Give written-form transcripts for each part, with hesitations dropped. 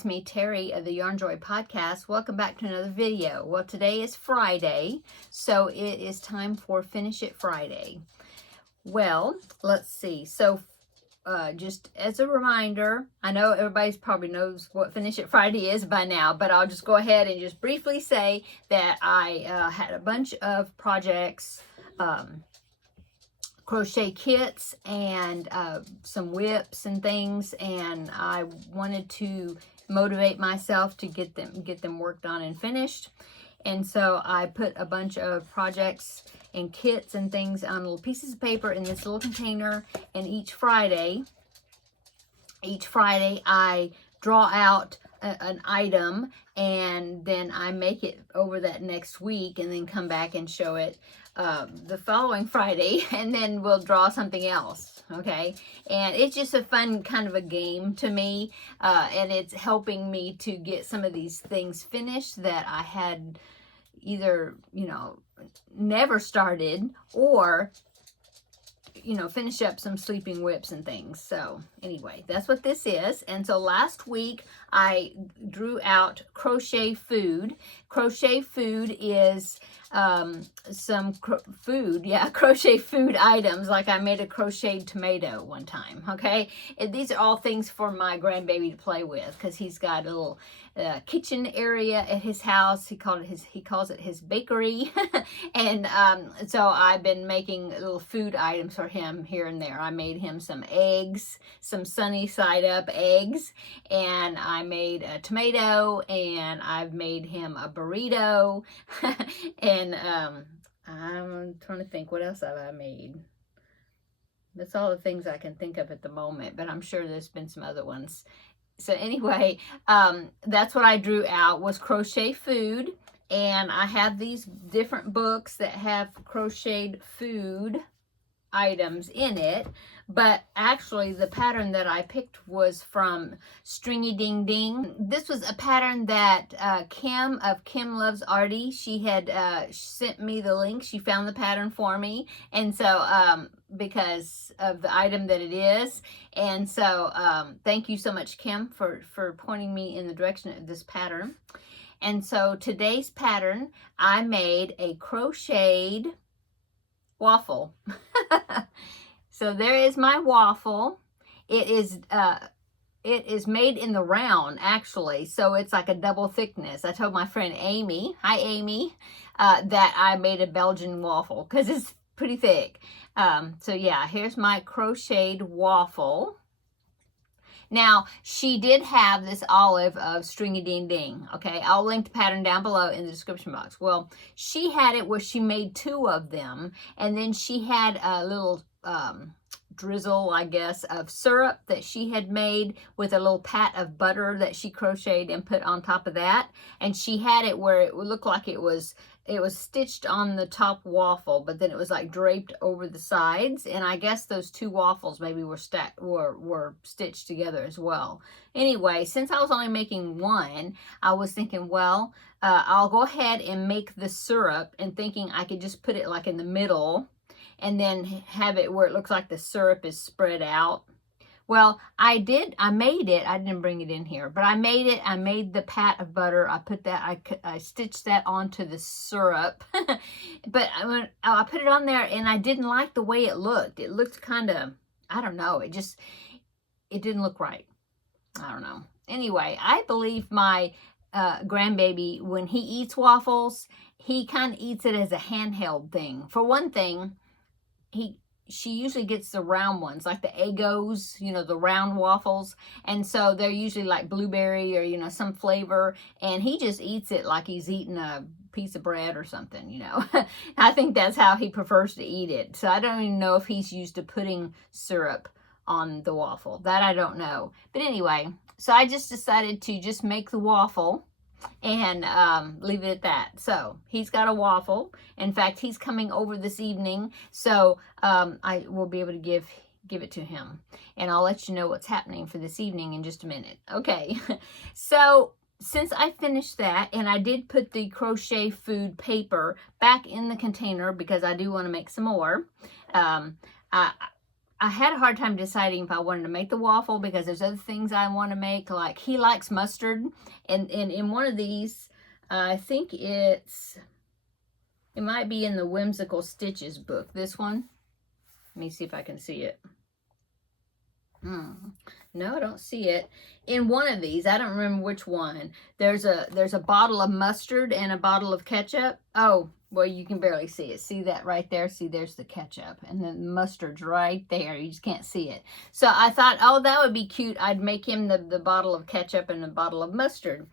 it's me, Terry of the Yarn Joy Podcast. Welcome back to another video. Well, today is Friday, so it is time for Finish It Friday. Well, let's see. So, just as a reminder, I know everybody probably knows what Finish It Friday is by now, but I'll just go ahead and just briefly say that I had a bunch of projects, crochet kits and some whips and things, and I wanted to motivate myself to get them worked on and finished. And so I put a bunch of projects and kits and things on little pieces of paper in this little container, and each Friday I draw out an item, and then I make it over that next week and then come back and show it the following Friday, and then we'll draw something else. Okay, and it's just a fun kind of a game to me, and it's helping me to get some of these things finished that I had either, never started, or finish up some sleeping whips and things. So anyway, that's what this is. And so last week I drew out crochet food. Crochet food is crochet food items. Like I made a crocheted tomato one time. Okay, and these are all things for my grandbaby to play with, because he's got a little kitchen area at his house. He calls it his bakery. And so I've been making little food items for him here and there. I made him some eggs, some sunny side up eggs, and I made a tomato, and I've made him a burrito. And I'm trying to think, what else have I made? That's all the things I can think of at the moment, but I'm sure there's been some other ones. So anyway, that's what I drew out, was crochet food. And I have these different books that have crocheted food items in it. But actually, the pattern that I picked was from Stringy Ding Ding. This was a pattern that Kim of Kim Loves Arty, she had sent me the link. She found the pattern for me. And so, because of the item that it is. And so, thank you so much, Kim, for pointing me in the direction of this pattern. And so today's pattern, I made a crocheted waffle. So there is my waffle. It is made in the round, actually. So it's like a double thickness. I told my friend Amy, hi Amy, that I made a Belgian waffle because it's pretty thick. So yeah, here's my crocheted waffle. Now, she did have this olive of Stringy Ding Ding, okay? I'll link the pattern down below in the description box. Well, she had it where she made two of them, and then she had a little drizzle, I guess, of syrup that she had made with a little pat of butter that she crocheted and put on top of that. And she had it where it would look like it was stitched on the top waffle, but then it was like draped over the sides. And I guess those two waffles maybe were stitched together as well. Anyway, since I was only making one, I was thinking, well, I'll go ahead and make the syrup, and thinking I could just put it like in the middle and then have it where it looks like the syrup is spread out. Well, I made it. I didn't bring it in here, but I made it. I made the pat of butter. I stitched that onto the syrup. But when I put it on there, and I didn't like the way it looked. It looked kind of, I don't know. It didn't look right. I don't know. Anyway, I believe my grandbaby, when he eats waffles, he kind of eats it as a handheld thing. For one thing, she usually gets the round ones, like the Eggos, the round waffles. And so they're usually like blueberry or, some flavor. And he just eats it like he's eating a piece of bread or something, I think that's how he prefers to eat it. So I don't even know if he's used to putting syrup on the waffle. That I don't know. But anyway, so I just decided to just make the waffle and leave it at that. So he's got a waffle. In fact, he's coming over this evening, so I will be able to give it to him, and I'll let you know what's happening for this evening in just a minute. Okay. So since I finished that, and I did put the crochet food paper back in the container because I do want to make some more, I had a hard time deciding if I wanted to make the waffle because there's other things I want to make. Like he likes mustard, and in one of these, I think it might be in the Whimsical Stitches book. This one. Let me see if I can see it. No, I don't see it. In one of these, I don't remember which one. There's a bottle of mustard and a bottle of ketchup. Oh, well, you can barely see it. See that right there? See, there's the ketchup. And then the mustard's right there. You just can't see it. So I thought, oh, that would be cute. I'd make him the bottle of ketchup and a bottle of mustard.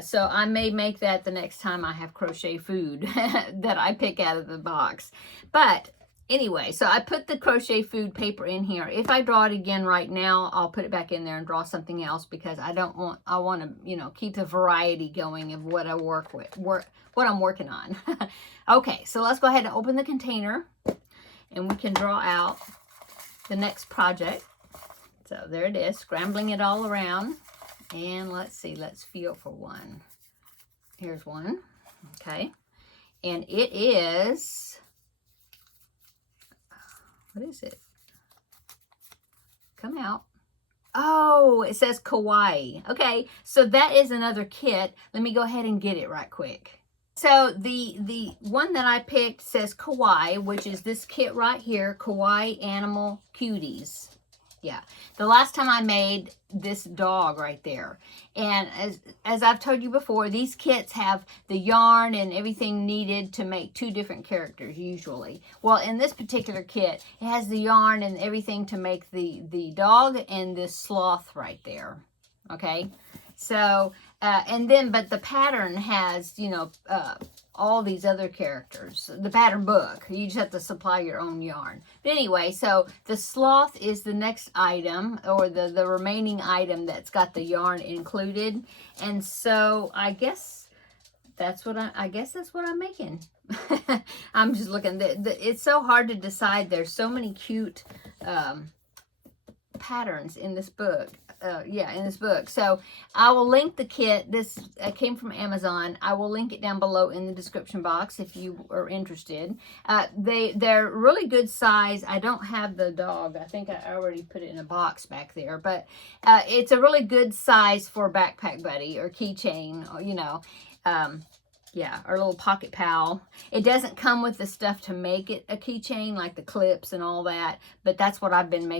So I may make that the next time I have crochet food that I pick out of the box. But anyway, so I put the crochet food paper in here. If I draw it again right now, I'll put it back in there and draw something else because I want to, you know, keep the variety going of what I work with, what I'm working on. Okay, so let's go ahead and open the container and we can draw out the next project. So there it is, scrambling it all around. And let's see, let's feel for one. Here's one, okay. And it is, what is it? Come out. Oh, it says Kawaii. Okay, so that is another kit. Let me go ahead and get it right quick. So the one that I picked says Kawaii, which is this kit right here, Kawaii Animal Cuties. Yeah, the last time I made this dog right there. And as I've told you before, these kits have the yarn and everything needed to make 2 different characters usually. Well, in this particular kit, it has the yarn and everything to make the dog and this sloth right there. Okay, so but the pattern has, you know, all these other characters. The pattern book, you just have to supply your own yarn. But anyway, so the sloth is the next item, or the remaining item that's got the yarn included. And so I guess that's what I'm making. I'm just looking. It's so hard to decide. There's so many cute patterns in this book. In this book. So I will link the kit. This came from Amazon. I will link it down below in the description box if you are interested. They're really good size. I don't have the dog. I think I already put it in a box back there, but it's a really good size for backpack buddy or keychain, or, you know, yeah, our little pocket pal. It doesn't come with the stuff to make it a keychain, like the clips and all that, but that's what I've been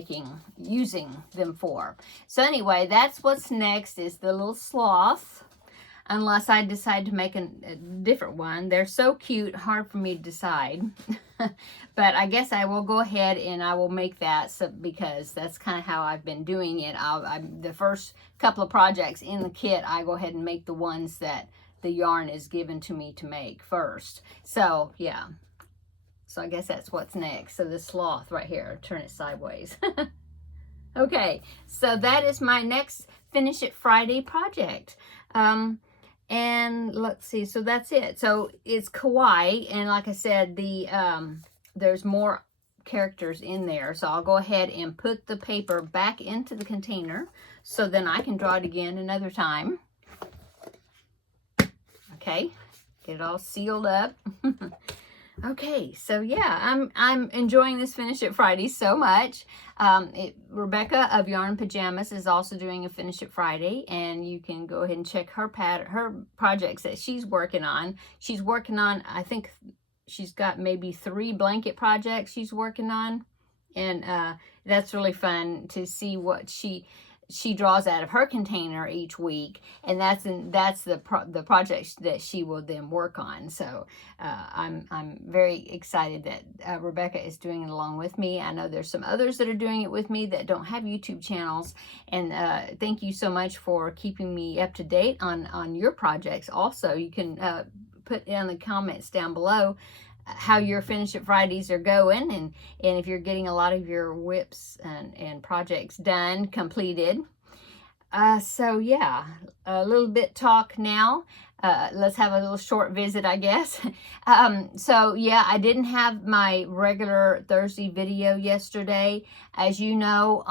using them for. So anyway, that's what's next is the little sloth, unless I decide to make a different one. They're so cute, hard for me to decide. But I guess I will go ahead and I will make that, because that's kind of how I've been doing it. The first couple of projects in the kit, I go ahead and make the ones that the yarn is given to me to make first. So yeah, so I guess that's what's next. So the sloth right here, turn it sideways. Okay, so that is my next Finish It Friday project. And let's see, so that's it. So it's kawaii, and like I said, there's more characters in there. So I'll go ahead and put the paper back into the container so then I can draw it again another time. Okay, get it all sealed up. Okay, so yeah, I'm enjoying this Finish It Friday so much. Rebecca of Yarn Pajamas is also doing a Finish It Friday, and you can go ahead and check her projects that she's working on. She's working on, I think she's got maybe 3 blanket projects she's working on, and that's really fun to see what she draws out of her container each week, and that's the project that she will then work on. So I'm very excited that Rebecca is doing it along with me. I know there's some others that are doing it with me that don't have YouTube channels, and thank you so much for keeping me up to date on your projects. Also, you can put in the comments down below how your Finish It Fridays are going, and if you're getting a lot of your whips and projects done, completed. So yeah, a little bit talk now. Let's have a little short visit, I guess. So yeah, I didn't have my regular Thursday video yesterday. As you know,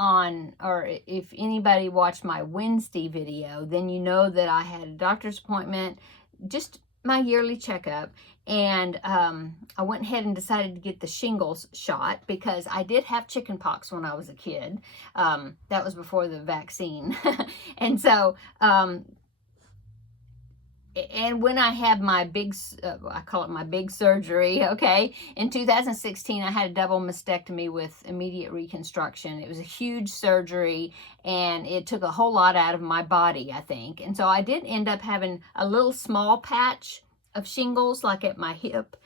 or if anybody watched my Wednesday video, then you know that I had a doctor's appointment just my yearly checkup, and I went ahead and decided to get the shingles shot because I did have chicken pox when I was a kid. That was before the vaccine. And so, and when I had my big, I call it my big surgery, okay, in 2016, I had a double mastectomy with immediate reconstruction. It was a huge surgery, and it took a whole lot out of my body, I think. And so I did end up having a little small patch of shingles, like at my hip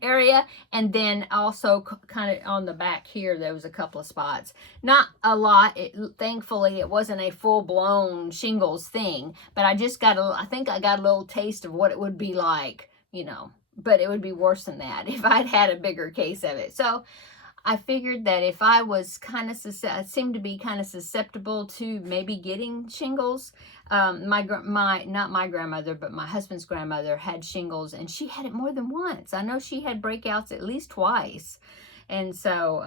area, and then also kind of on the back here there was a couple of spots. Not a lot. Thankfully it wasn't a full-blown shingles thing, but I just got I think I got a little taste of what it would be like, you know, but it would be worse than that if I'd had a bigger case of it. So I figured that if I was kind of, I seemed to be kind of susceptible to maybe getting shingles. Not my grandmother, but my husband's grandmother had shingles, and she had it more than once. I know she had breakouts at least twice. And so,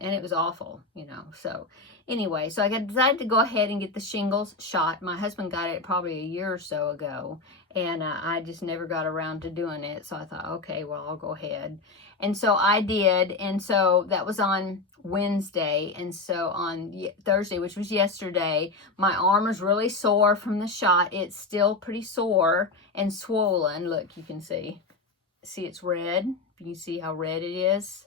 and it was awful, you know. So anyway, so I decided to go ahead and get the shingles shot. My husband got it probably a year or so ago, and I just never got around to doing it. So I thought, okay, well, I'll go ahead. And so I did, and so that was on Wednesday, and so on Thursday, which was yesterday, my arm was really sore from the shot. It's still pretty sore and swollen. Look, you can see it's red. You can see how red it is.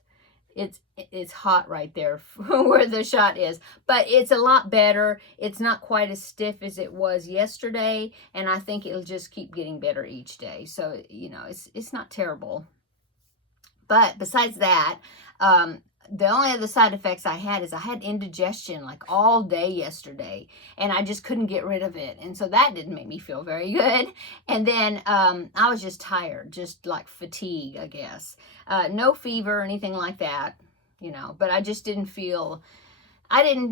It's hot right there where the shot is, but it's a lot better. It's not quite as stiff as it was yesterday, and I think it'll just keep getting better each day. So, you know, it's not terrible. But besides that, the only other side effects I had is I had indigestion like all day yesterday, and I just couldn't get rid of it. And so that didn't make me feel very good. And then I was just tired, just like fatigue, I guess. No fever or anything like that, you know, but I just didn't feel,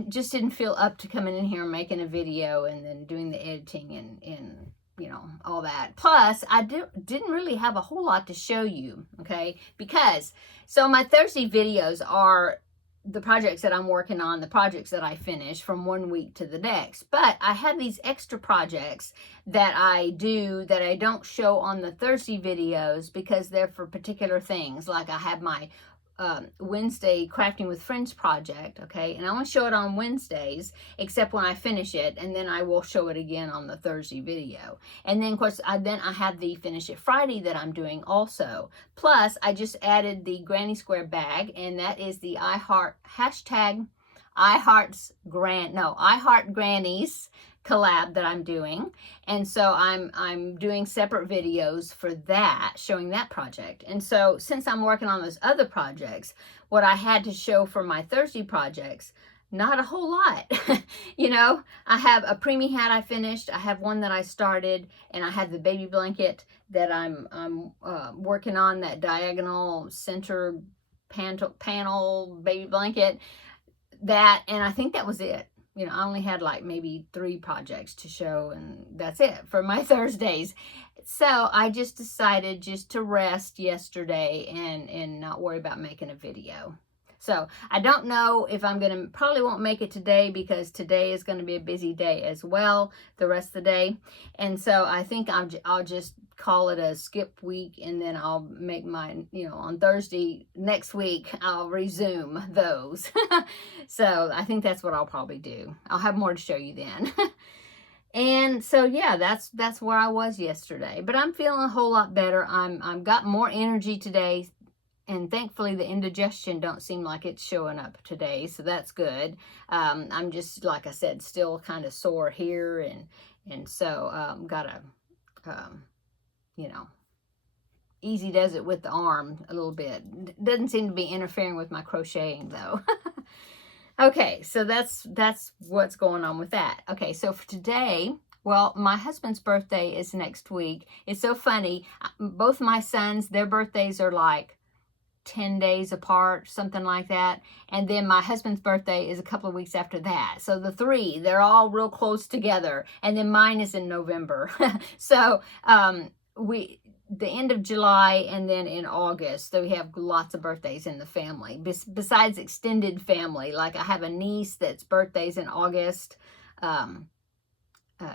just didn't feel up to coming in here and making a video and then doing the editing and you know, all that. Plus, I didn't really have a whole lot to show you, okay? Because, so my Thursday videos are the projects that I'm working on, the projects that I finish from one week to the next. But I have these extra projects that I do that I don't show on the Thursday videos because they're for particular things. Like I have my Wednesday Crafting with Friends project, okay, and I only show it on Wednesdays except when I finish it, and then I will show it again on the Thursday video. And then of course I have the Finish It Friday that I'm doing also. Plus I just added the Granny Square bag, and that is the I Heart Grannies collab that I'm doing. And so I'm doing separate videos for that, showing that project. And so since I'm working on those other projects, what I had to show for my Thursday projects, not a whole lot. You know, I have a preemie hat I finished, I have one that I started, and I have the baby blanket that I'm working on, that diagonal center panel baby blanket, that, and I think that was it. You know, I only had like maybe 3 projects to show, and that's it for my Thursdays. So I just decided just to rest yesterday and not worry about making a video. So I don't know if I'm going to, probably won't make it today because today is going to be a busy day as well, the rest of the day. And so I think I'll just call it a skip week, and then I'll make mine, you know, on Thursday next week, I'll resume those. So I think that's what I'll probably do. I'll have more to show you then. And so, yeah, that's where I was yesterday. But I'm feeling a whole lot better. I've got more energy today. And thankfully, the indigestion don't seem like it's showing up today, so that's good. I'm just, like I said, still kind of sore here, and so gotta, you know, easy does it with the arm a little bit. Doesn't seem to be interfering with my crocheting though. Okay, so that's what's going on with that. Okay, so for today, well, my husband's birthday is next week. It's so funny. Both my sons, their birthdays are like 10 days apart, something like that. And then my husband's birthday is a couple of weeks after that. So the 3, they're all real close together. And then mine is in November. So the end of July and then in August, so we have lots of birthdays in the family. Besides extended family, like I have a niece that's birthday's in August.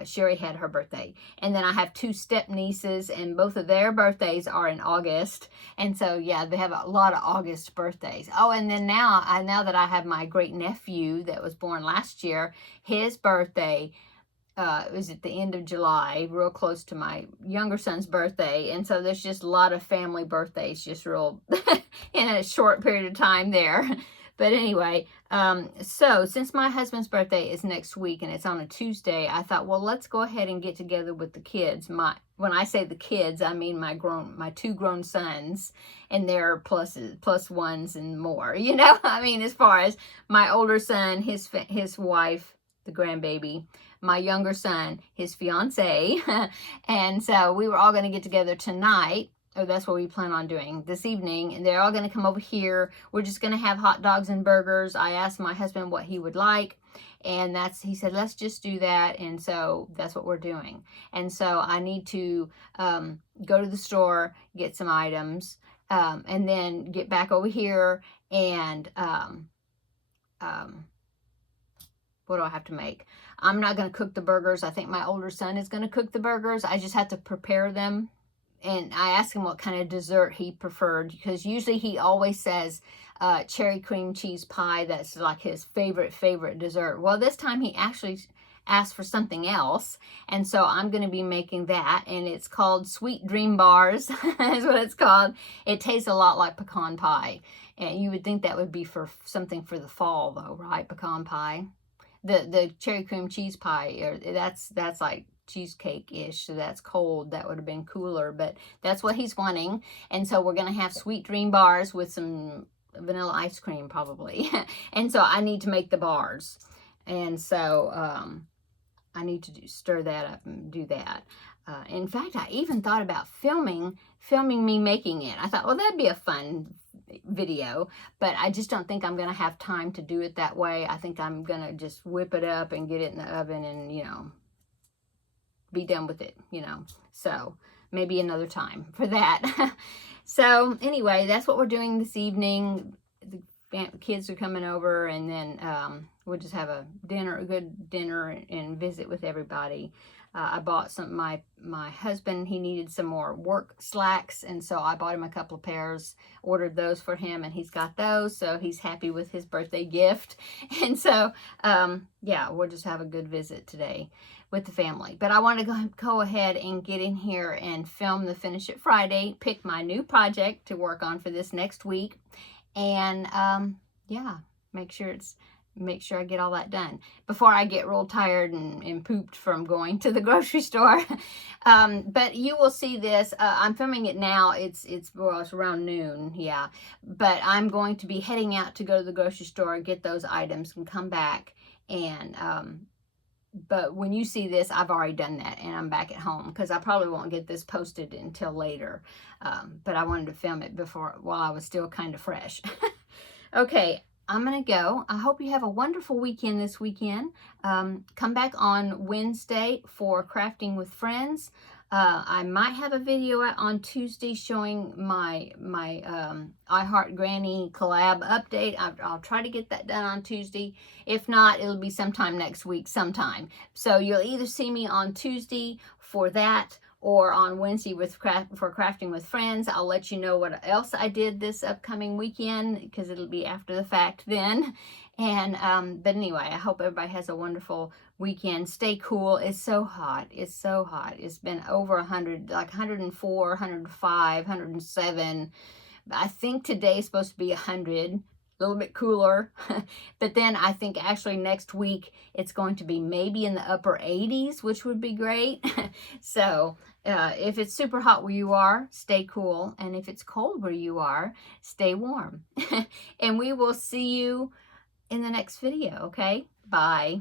Sherry had her birthday. And then I have 2 step nieces, and both of their birthdays are in August. And so, yeah, they have a lot of August birthdays. Oh, and then now that I have my great nephew that was born last year, his birthday was at the end of July, real close to my younger son's birthday. And so there's just a lot of family birthdays, just real in a short period of time there. But anyway, so since my husband's birthday is next week and it's on a Tuesday, I thought, well, let's go ahead and get together with the kids. When I say the kids, I mean my 2 grown sons and their plus ones and more. You know, I mean, as far as my older son, his wife, the grandbaby, my younger son, his fiance, and so we were all going to get together tonight. Oh, that's what we plan on doing this evening. And they're all going to come over here. We're just going to have hot dogs and burgers. I asked my husband what he would like. And he said, let's just do that. And so that's what we're doing. And so I need to go to the store, get some items, and then get back over here and what do I have to make? I'm not going to cook the burgers. I think my older son is going to cook the burgers. I just have to prepare them. And I asked him what kind of dessert he preferred, because usually he always says cherry cream cheese pie. That's like his favorite dessert. Well, this time he actually asked for something else, and so I'm going to be making that, and it's called Sweet Dream Bars. That's what it's called. It tastes a lot like pecan pie, and you would think that would be for something for the fall, though, right? Pecan pie. The cherry cream cheese pie, that's like cheesecake-ish, so that's cold. That would have been cooler, but that's what he's wanting. And so we're going to have Sweet Dream Bars with some vanilla ice cream probably. And so I need to make the bars, and so I need to stir that up and do that. In fact, I even thought about filming me making it. I thought, well, that'd be a fun video, but I just don't think I'm going to have time to do it that way. I think I'm going to just whip it up and get it in the oven and, you know, be done with it, you know. So maybe another time for that. So anyway, that's what we're doing this evening. The kids are coming over, and then we'll just have a good dinner and visit with everybody. I bought my husband, he needed some more work slacks, and so I bought him a couple of pairs, ordered those for him, and he's got those, so he's happy with his birthday gift. And so, yeah, we'll just have a good visit today with the family. But I want to go ahead and get in here and film the Finish It Friday, pick my new project to work on for this next week, and yeah, make sure I get all that done before I get real tired and pooped from going to the grocery store. But you will see this. I'm filming it now. It's around noon, yeah. But I'm going to be heading out to go to the grocery store, get those items, and come back. And but when you see this, I've already done that, and I'm back at home, because I probably won't get this posted until later. But I wanted to film it while I was still kind of fresh. Okay. I'm going to go. I hope you have a wonderful weekend this weekend. Come back on Wednesday for Crafting with Friends. I might have a video out on Tuesday showing my I Heart Granny collab update. I'll try to get that done on Tuesday. If not, it'll be sometime next week sometime. So you'll either see me on Tuesday for that, or on Wednesday for Crafting with Friends. I'll let you know what else I did this upcoming weekend, because it'll be after the fact then. And but anyway, I hope everybody has a wonderful weekend. Stay cool. It's so hot. It's so hot. It's been over 100, like 104, 105, 107. I think today's supposed to be 100. A little bit cooler. But then I think actually next week it's going to be maybe in the upper 80s, which would be great. So if it's super hot where you are, stay cool. And if it's cold where you are, stay warm. And we will see you in the next video, okay? Bye.